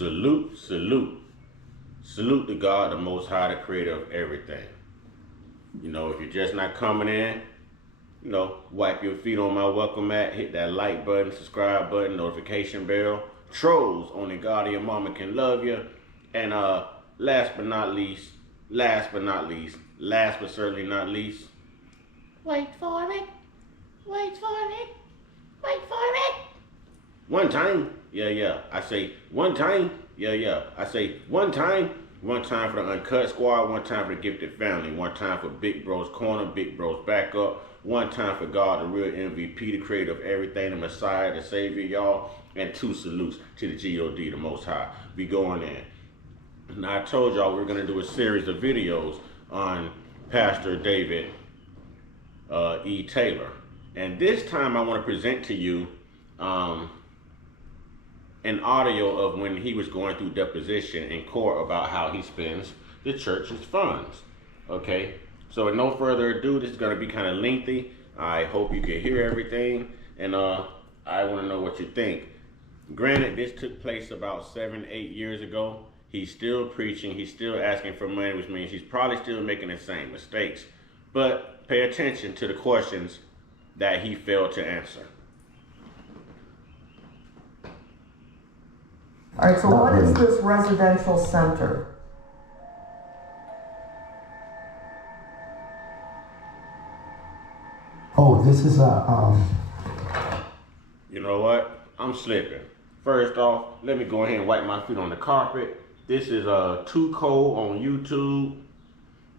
Salute, salute. Salute to God, the Most High, the creator of everything. You know, if you're just not coming in, you know, wipe your feet on my welcome mat, hit that like button, subscribe button, notification bell. Trolls, only God or your mama can love you. And last but certainly not least, wait for it. One time, yeah. I say one time, yeah. I say one time. One time for the Uncut squad, one time for the gifted family, one time for Big Bro's corner, Big Bro's backup, one time for God, the real MVP, the creator of everything, the Messiah, the Savior, y'all, and 2 salutes to the G.O.D., the Most High. We going in. Now, I told y'all we are going to do a series of videos on Pastor David E. Taylor. And this time I want to present to you an audio of when he was going through deposition in court about how he spends the church's funds. Okay, so with no further ado, this is going to be kind of lengthy. I hope you can hear everything, and I want to know what you think. Granted, this took place about 7-8 years ago. He's still preaching, he's still asking for money, which means he's probably still making the same mistakes. But pay attention to the questions that he failed to answer. All right, so what is this residential center? Oh, this is You know what? I'm slipping. First off, let me go ahead and wipe my feet on the carpet. This is Too Cold on YouTube.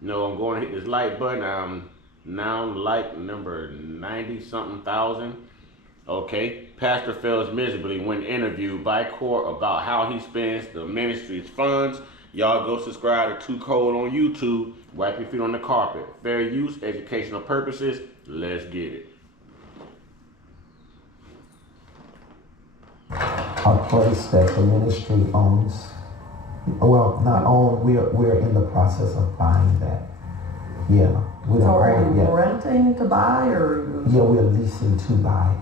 You know, I'm going to hit this like button. I'm now like number 90-something thousand. Okay, pastor fails miserably when interviewed by court about how he spends the ministry's funds. Y'all go subscribe to Too Cold on YouTube. Wipe your feet on the carpet. Fair use, educational purposes. Let's get it. a place that the ministry owns. Well, not own. We're in the process of buying that. Yeah, we don't So are own it you yet. renting to buy, or Yeah, we're leasing to buy.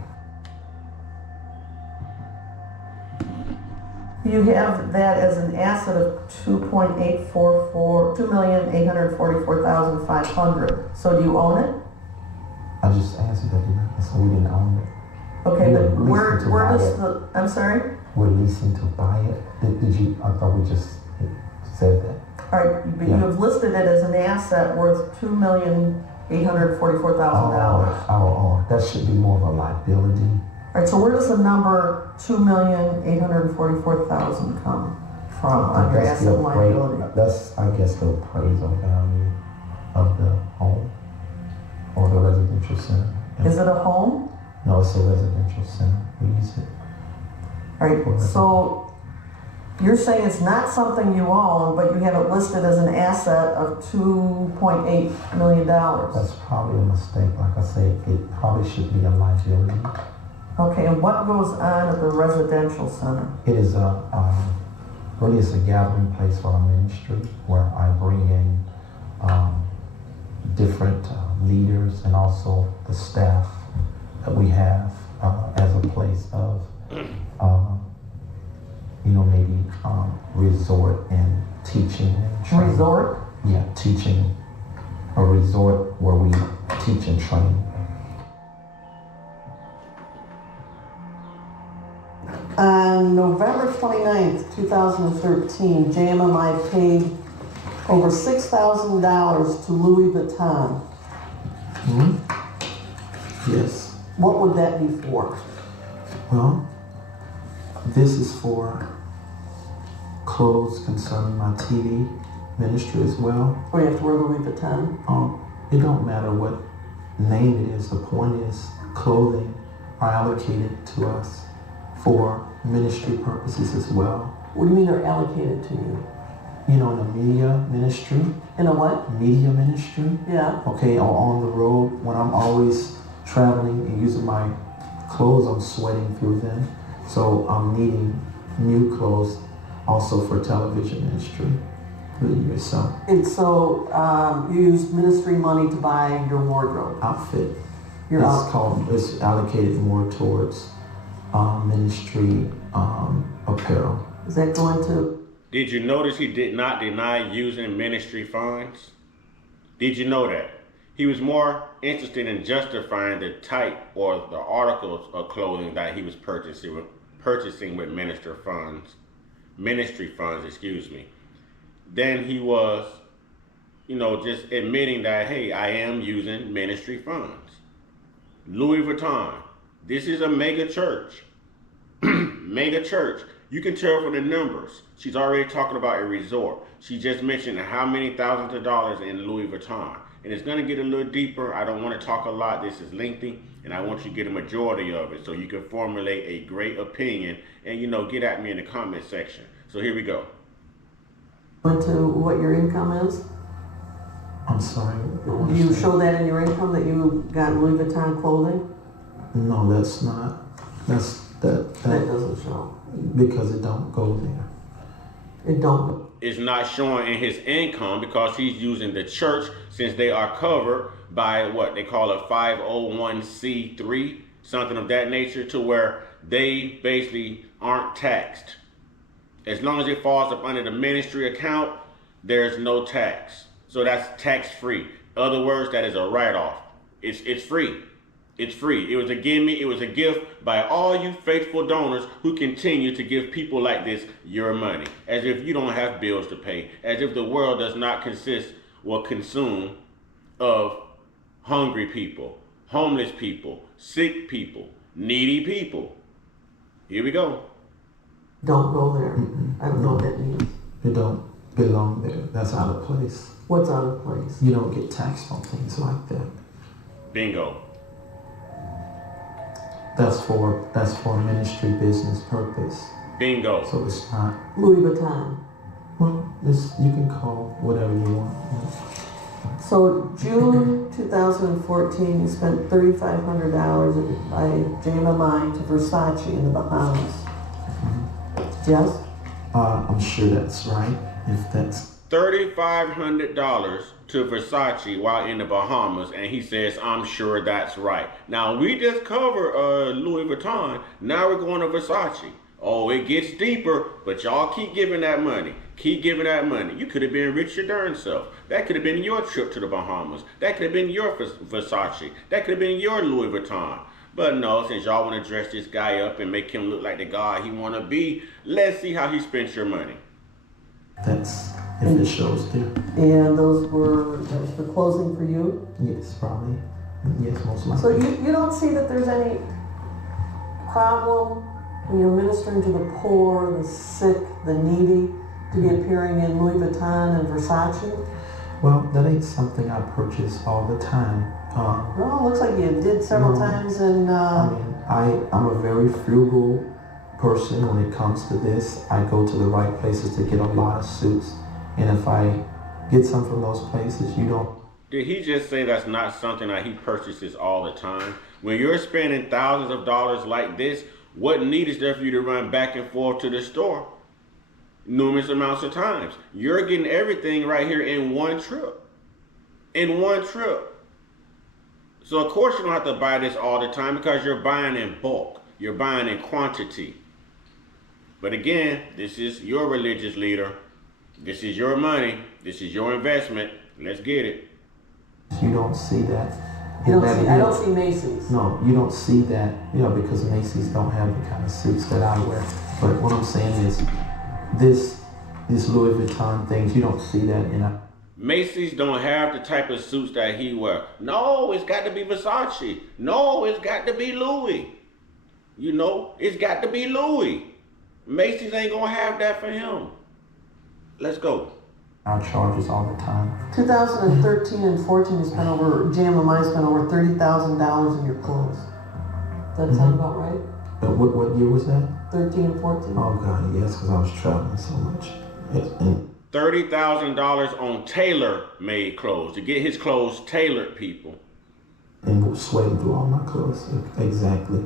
you have that as an asset of $2,844,500. So do you own it? I just answered that, didn't I? So we didn't own it. Okay, We're but where leasing to buy does it. I'm sorry? We're leasing to buy it. Did you? I thought we just said that. All right, but Yeah. you have listed it as an asset worth $2,844,000. Oh, that should be more of a liability. All right, so where does the number $2,844,000 come from on your asset and liability? That's, I guess, the appraisal value of the home or the residential center. Is it a home? No, it's a residential center. We use it. All right, so you're saying it's not something you own, but you have it listed as an asset of $2.8 million. That's probably a mistake. Like I say, it probably should be a liability. Okay, and what goes on at the residential center? It is really it's a gathering place for our ministry where I bring in different leaders and also the staff that we have as a place of, maybe resort and teaching and training. Resort? Yeah, teaching. A resort where we teach and train. On November 29th, 2013, JMMI paid over $6,000 to Louis Vuitton. Mm-hmm. Yes. What would that be for? Well, this is for clothes concerning my TV ministry as well. Or you have to wear Louis Vuitton? It don't matter what name it is. The point is clothing are allocated to us for ministry purposes as well. What do you mean they're allocated to you? In a media ministry. In a what? Media ministry. Yeah. Okay, on the road, when I'm always traveling and using my clothes, I'm sweating through them. So I'm needing new clothes also for television ministry for the year. So. And so you use ministry money to buy your wardrobe? Outfit. Your outfit. It's allocated more towards ministry apparel. Is that going to? Did you notice he did not deny using ministry funds? Did you know that? He was more interested in justifying the type or the articles of clothing that he was purchasing with ministry funds, than he was, just admitting that, hey, I am using ministry funds. Louis Vuitton. This is a mega church. Mega church. You can tell from the numbers. She's already talking about a resort. She just mentioned how many thousands of dollars in Louis Vuitton. And it's going to get a little deeper. I don't want to talk a lot. This is lengthy. And I want you to get a majority of it so you can formulate a great opinion and, get at me in the comment section. So here we go. Into what your income is? I'm sorry. Do you show that in your income that you got Louis Vuitton clothing? No, that's not. That doesn't show. Because it don't go there. It don't. It's not showing in his income because he's using the church since they are covered by what they call a 501c3, something of that nature, to where they basically aren't taxed. As long as it falls up under the ministry account, there's no tax. So that's tax-free. In other words, that is a write-off. It's free. It's free. It was a gimme. It was a gift by all you faithful donors who continue to give people like this your money, as if you don't have bills to pay, as if the world does not consume of hungry people, homeless people, sick people, needy people. Here we go. Don't go there. I don't know what that means. It don't belong there. That's out of place. What's out of place? You don't get taxed on things like that. Bingo. That's for ministry business purpose. Bingo. So it's not. Louis Vuitton. Well, you can call whatever you want. Yeah. So June 2014, you spent $3,500 by JMMI to Versace in the Bahamas. Yes? I'm sure that's right. If that's $3,500 to Versace while in the Bahamas, and he says, I'm sure that's right. Now, we just covered Louis Vuitton. Now we're going to Versace. Oh, it gets deeper, but y'all keep giving that money. Keep giving that money. You could have been rich your darn self. That could have been your trip to the Bahamas. That could have been your Versace. That could have been your Louis Vuitton. But no, since y'all want to dress this guy up and make him look like the guy he want to be, let's see how he spent your money. That's if it shows there. And that was the closing for you? Yes, probably. Yes, most likely. So you don't see that there's any problem when you're ministering to the poor, the sick, the needy, to be appearing in Louis Vuitton and Versace? Well, that ain't something I purchase all the time. Well, it looks like you did several times in... I'm a very frugal person when it comes to this. I go to the right places to get a lot of suits. And if I get some from those places, you don't... Did he just say that's not something that he purchases all the time? When you're spending thousands of dollars like this, what need is there for you to run back and forth to the store numerous amounts of times? You're getting everything right here in one trip. In one trip. So of course you don't have to buy this all the time because you're buying in bulk. You're buying in quantity. But again, this is your religious leader. This is your money. This is your investment. Let's get it. You don't see that. I don't see Macy's. No, you don't see that, because Macy's don't have the kind of suits that I wear. But what I'm saying is, this Louis Vuitton things, you don't see that in a... Macy's don't have the type of suits that he wear. No, it's got to be Versace. No, it's got to be Louis. It's got to be Louis. Macy's ain't gonna have that for him. Let's go. Our charges all the time. 2013 and 14, JMMI spent over $30,000 in your clothes. Does that sound about right? What year was that? 13 and 14. Oh God, yes, because I was traveling so much. $30,000 on tailor-made clothes, to get his clothes tailored, people. And sweating through all my clothes. Exactly.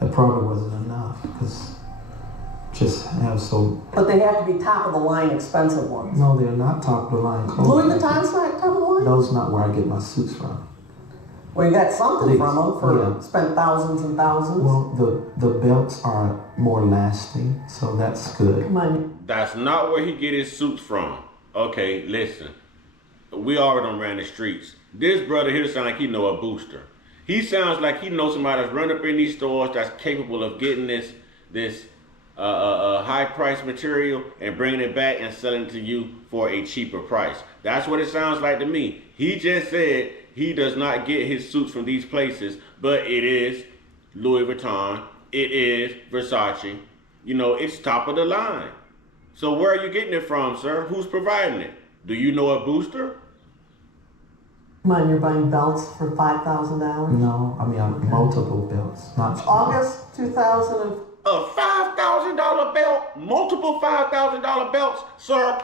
That probably wasn't enough, because just have so... But they have to be top-of-the-line expensive ones. No, they're not top-of-the-line clothes. Louis Vuitton's not top-of-the-line? Those not where I get my suits from. Well, you got something They- from them for yeah. spent thousands and thousands. Well, the belts are more lasting, so that's good. Come on. That's not where he get his suits from. Okay, listen. We already done ran the streets. This brother here sound like he know a booster. He sounds like he knows somebody that's run up in these stores that's capable of getting this high price material and bringing it back and selling it to you for a cheaper price. That's what it sounds like to me. He just said he does not get his suits from these places, but it is Louis Vuitton, it is Versace. You know, it's top of the line. So where are you getting it from, sir? Who's providing it? Do you know a booster? Come on, you're buying belts for $5,000. No, I mean multiple belts, not August 2000. A $5,000 belt, multiple $5,000 belts, sir.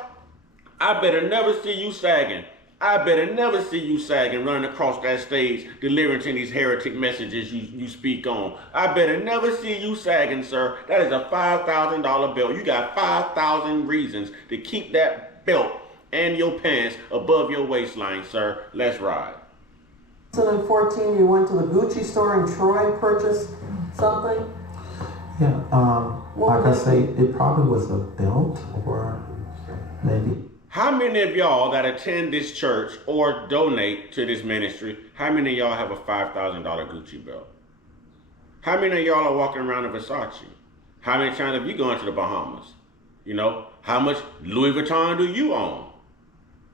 I better never see you sagging. I better never see you sagging, running across that stage, delivering to these heretic messages you speak on. I better never see you sagging, sir. That is a $5,000 belt. You got 5,000 reasons to keep that belt and your pants above your waistline, sir. Let's ride. 2014, you went to the Gucci store in Troy, purchased something. Yeah, What like I was it? say, it probably was a belt or maybe. How many of y'all that attend this church or donate to this ministry, how many of y'all have a $5,000 Gucci belt? How many of y'all are walking around in Versace? How many times have you gone to the Bahamas? You know, how much Louis Vuitton do you own?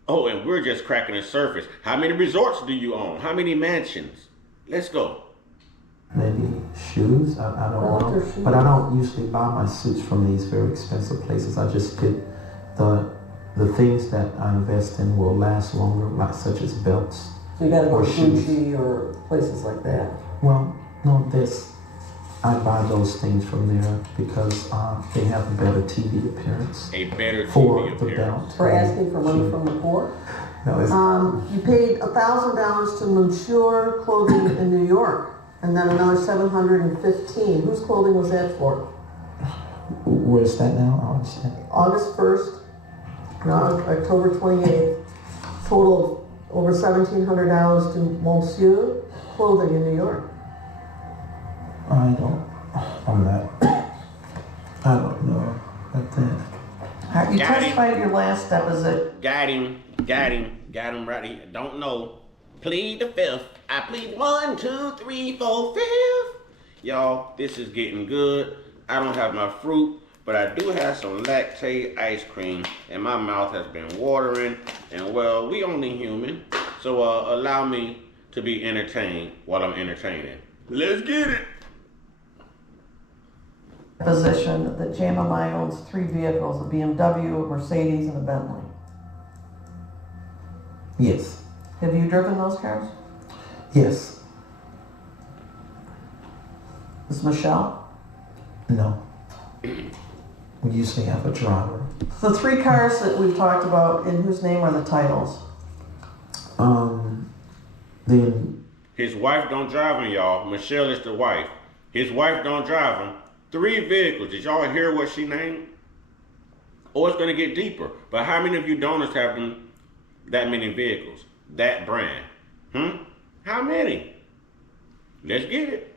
Oh, and we're just cracking the surface. How many resorts do you own? How many mansions? Let's go. Maybe shoes, I don't Belt or know. shoes? But I don't usually buy my suits from these very expensive places. I just get the things that I invest in will last longer, like such as belts. So you got to go Or to shoes. Gucci or places like that. Well, no, I buy those things from there because they have a better TV appearance A better for TV the appearance. belt. For asking for money from the poor. No, it's, You paid $1,000 to Misuse Clothing in New York, and then another $715. Whose clothing was that for? where's that now? I don't understand. August 1st, no, October 28th. Total of over $1,700 to Misuse Clothing in New York. I don't know about that. You Got testified at your last deposition. Got him right here. Don't know. Plead the fifth. I plead 1, 2, 3, 4, 5. Y'all, this is getting good. I don't have my fruit, but I do have some lactate ice cream, and my mouth has been watering. And well, we only human, so allow me to be entertained while I'm entertaining. Let's get it. Position that JMMI owns 3 vehicles, a BMW, a Mercedes, and a Bentley. Yes. Have you driven those cars? Yes. Is Michelle? No. We usually have a driver. The 3 cars that we've talked about, in whose name are the titles? Then His wife don't drive him, y'all. Michelle is the wife. His wife don't drive him. 3 vehicles. Did y'all hear what she named? Oh, it's gonna get deeper. But how many of you donors have them that many vehicles? That brand? How many? Let's get it.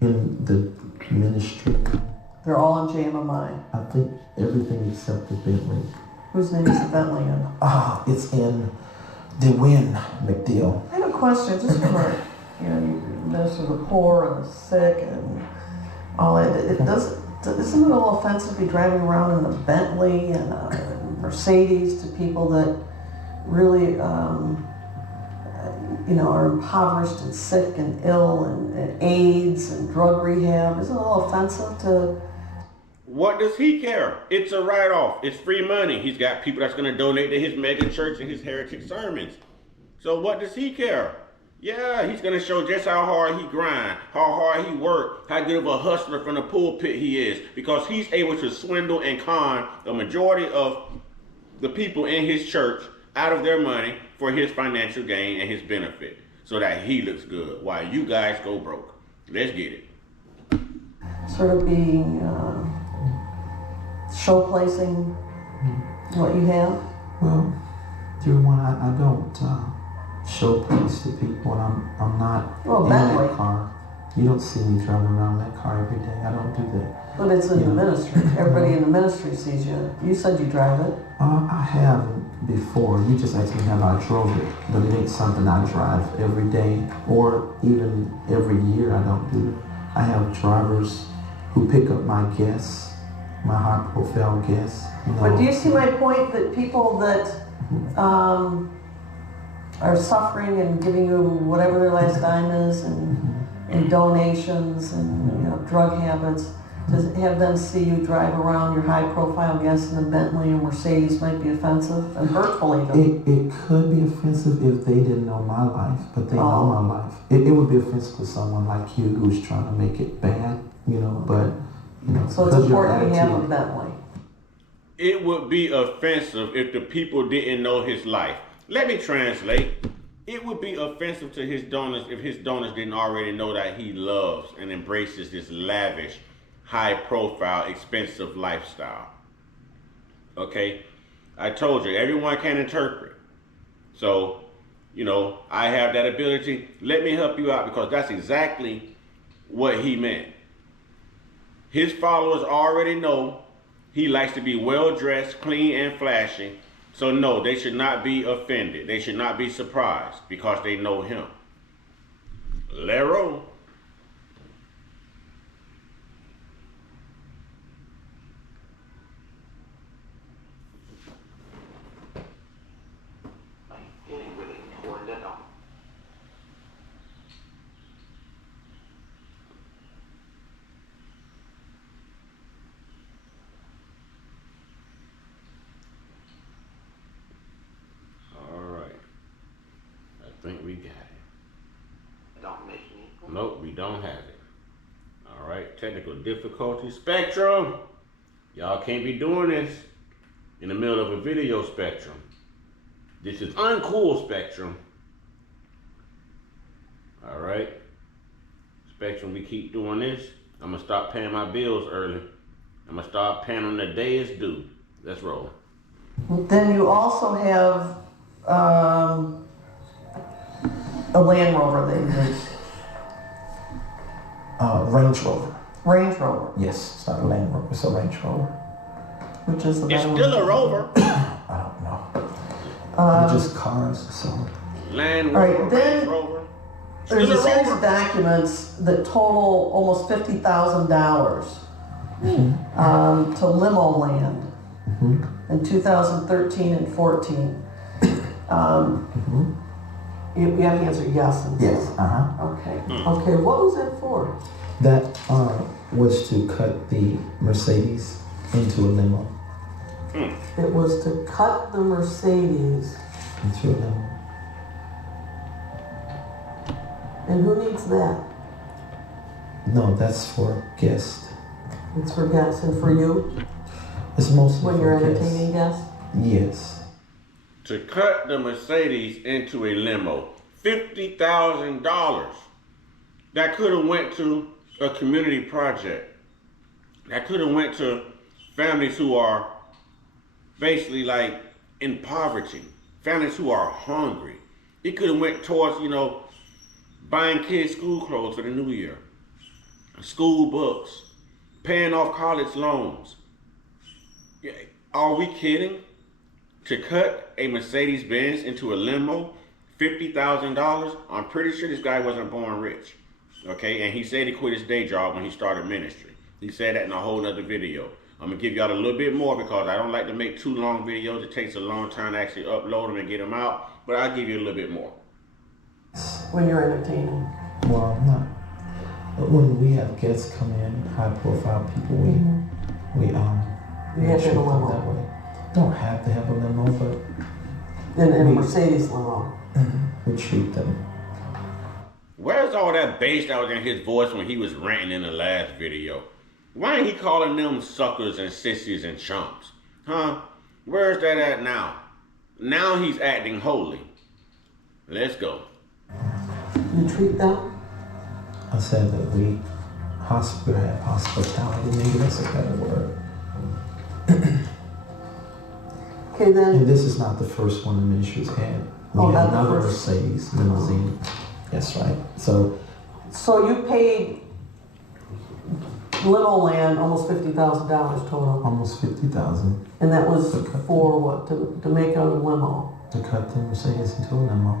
in the ministry, They're all in JMMI. I think everything except the Bentley. Whose name is the Bentley in? It's in the Win McDeal. I have a question, just from a, you minister to the poor and the sick and all that. Isn't it a little offensive to be driving around in a Bentley and a Mercedes to people that really, are impoverished and sick and ill and AIDS and drug rehab? Isn't it a little offensive to? What does he care? It's a write-off. It's free money. He's got people that's going to donate to his mega church and his heretic sermons. So what does he care? Yeah, he's going to show just how hard he grind, how hard he work, how good of a hustler from the pulpit he is, because he's able to swindle and con the majority of the people in his church out of their money for his financial gain and his benefit, so that he looks good while you guys go broke. Let's get it. Sort of being showplacing what you have. Well, dear one, I don't showpiece to people, and I'm not Well, in Bentley. that car. You don't see me driving around that car every day. I don't do that. But it's in the ministry. Everybody in the ministry sees you. You said you drive it. I have before. You just asked me have I drove it, but it ain't something I drive every day or even every year. I don't do it. I have drivers who pick up my guests, my high-profile guests. You know. But do you see my point that people that are suffering and giving you whatever their last dime is and donations and drug habits, to have them see you drive around your high-profile guests in a Bentley or Mercedes might be offensive and hurtful even. It could be offensive if they didn't know my life, but they know my life. It would be offensive to someone like you who's trying to make it bad, but So it's important to have a Bentley. It would be offensive if the people didn't know his life. Let me translate. It would be offensive to his donors if his donors didn't already know that he loves and embraces this lavish, high-profile, expensive lifestyle. Okay? I told you, everyone can interpret. So, I have that ability. Let me help you out because that's exactly what he meant. His followers already know he likes to be well-dressed, clean, and flashy. So no, they should not be offended. They should not be surprised because they know him. Lero. I think we got it. Don't make me. Nope, we don't have it. All right, technical difficulty. Spectrum. Y'all can't be doing this in the middle of a video, Spectrum. This is uncool, Spectrum. All right. Spectrum, we keep doing this. I'm going to stop paying my bills early. I'm going to start paying them the day it's due. Let's roll. Then you also have a Land Rover they use. Range Rover. Range Rover, Yes, it's not a Land Rover. It's a Range Rover. which is the It's better still one. a Rover. I don't know. They're just cars, so. Land All right, Rover, then Range Rover. There's Still a a series Rover. of documents that total almost $50,000 to limo land in 2013 and 14. You have to answer yes. And Yes. Okay. Okay. What was that for? That was to cut the Mercedes into a limo. It was to cut the Mercedes. Into a limo. And who needs that? No, that's for guests. It's for guests and for you It's mostly when for you're guests. entertaining guests. Yes. To cut the Mercedes into a limo, $50,000. That could have went to a community project. That could have went to families who are basically like in poverty, families who are hungry. It could have went towards, buying kids school clothes for the new year, school books, paying off college loans. Are we kidding? To cut a Mercedes-Benz into a limo, $50,000? I'm pretty sure this guy wasn't born rich. Okay, and he said he quit his day job when he started ministry. He said that in a whole nother video. I'm gonna give y'all a little bit more because I don't like to make too long videos. It takes a long time to actually upload them and get them out, but I'll give you a little bit more. When you're entertaining. Well, not. But when we have guests come in, high-profile people, we You have to treat have a them limo. that way. Don't have to have a limo, but In a Mercedes limo. we treat them. Where's all that bass that was in his voice when he was ranting in the last video? Why ain't he calling them suckers and sissies and chumps? Huh? Where's that at now? Now he's acting holy. Let's go. You treat them? I said that we have hospitality. Maybe that's a better word. Okay, then. And this is not the first one the ministry's had. We Oh, had not the another first. Mercedes limousine. That's right. So So you paid limo land almost $50,000 total, almost 50,000 and that was Okay. for what? To make a limo. to cut the Mercedes into a limo.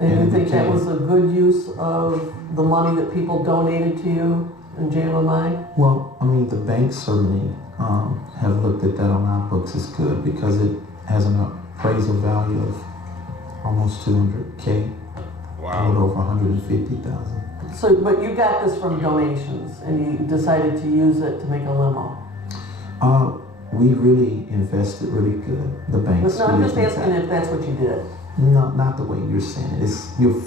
And you And think that became- was a good use of the money that people donated to you in JMI? Well, I mean, the banks certainly have looked at that on our books as good because it has an appraisal value of almost 200K, a little Wow. over 150,000. So, but you got this from donations, and you decided to use it to make a limo. We really invested really good. The banks. No, I'm really just did asking that. if that's what you did. No, not the way you're saying it. It's you're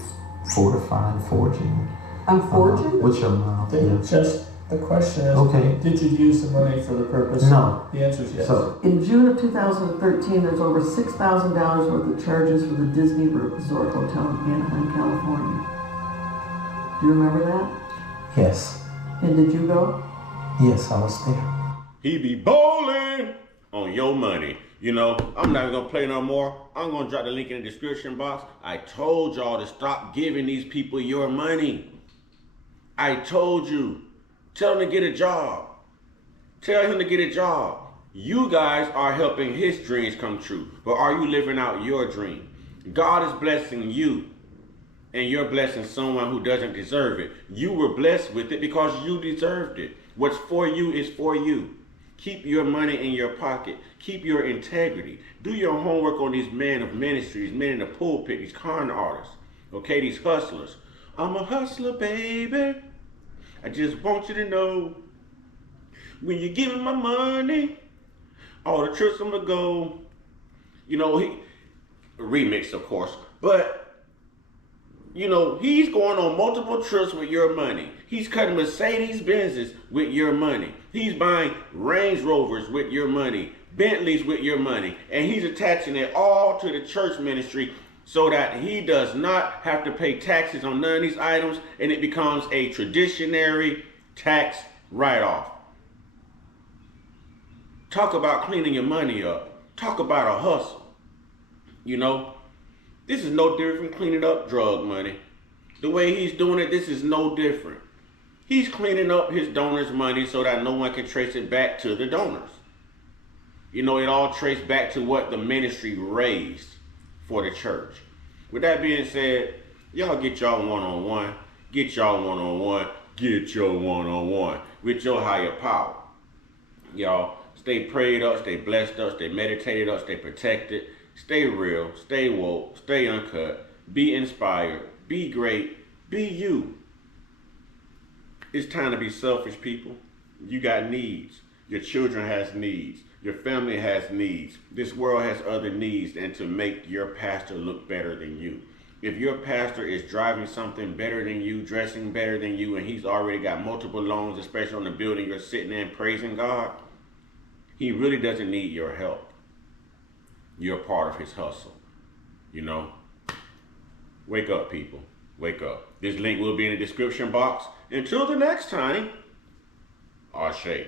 fortifying, forging. I'm forging? With your mouth. Yeah. Just the question is, Okay. did you use the money for the purpose? No. The answer is yes. So In June of 2013, there's over $6,000 worth of charges for the Disney Resort Hotel in Anaheim, California. Do you remember that? yes, And did you go? yes, I was there. He be bowling on your money. You know, I'm not gonna play no more. I'm gonna drop the link in the description box. I told y'all to stop giving these people your money. I told you. Tell him to get a job. Tell him to get a job. You guys are helping his dreams come true. But are you living out your dream? God is blessing you. And you're blessing someone who doesn't deserve it. You were blessed with it because you deserved it. What's for you is for you. Keep your money in your pocket. Keep your integrity. Do your homework on these men of ministry, these men in the pulpit, these con artists, okay, these hustlers. I'm a hustler, baby. I just want you to know, when you give me my money, all the trips I'm gonna go, you know, remix, of course, but you know, he's going on multiple trips with your money. He's cutting Mercedes Benzes with your money. He's buying Range Rovers with your money, Bentleys with your money, and he's attaching it all to the church ministry so that he does not have to pay taxes on none of these items, and it becomes a traditionary tax write-off. Talk about cleaning your money up. Talk about a hustle. You know, this is no different from cleaning up drug money. The way he's doing it, this is no different. He's cleaning up his donors' money so that no one can trace it back to the donors. You know, it all traced back to what the ministry raised for the church. With that being said, y'all get y'all one-on-one. Get y'all one-on-one. Get your one-on-one with your higher power. Y'all, stay prayed up, stay blessed up, stay meditated up, stay protected. Stay real, stay woke, stay uncut, be inspired, be great, be you. It's time to be selfish, people. You got needs. Your children has needs. Your family has needs. This world has other needs, and to make your pastor look better than you. If your pastor is driving something better than you, dressing better than you, and he's already got multiple loans, especially on the building you're sitting in praising God, he really doesn't need your help. You're part of his hustle, you know? Wake up, people. Wake up. This link will be in the description box. Until the next time, Ashe.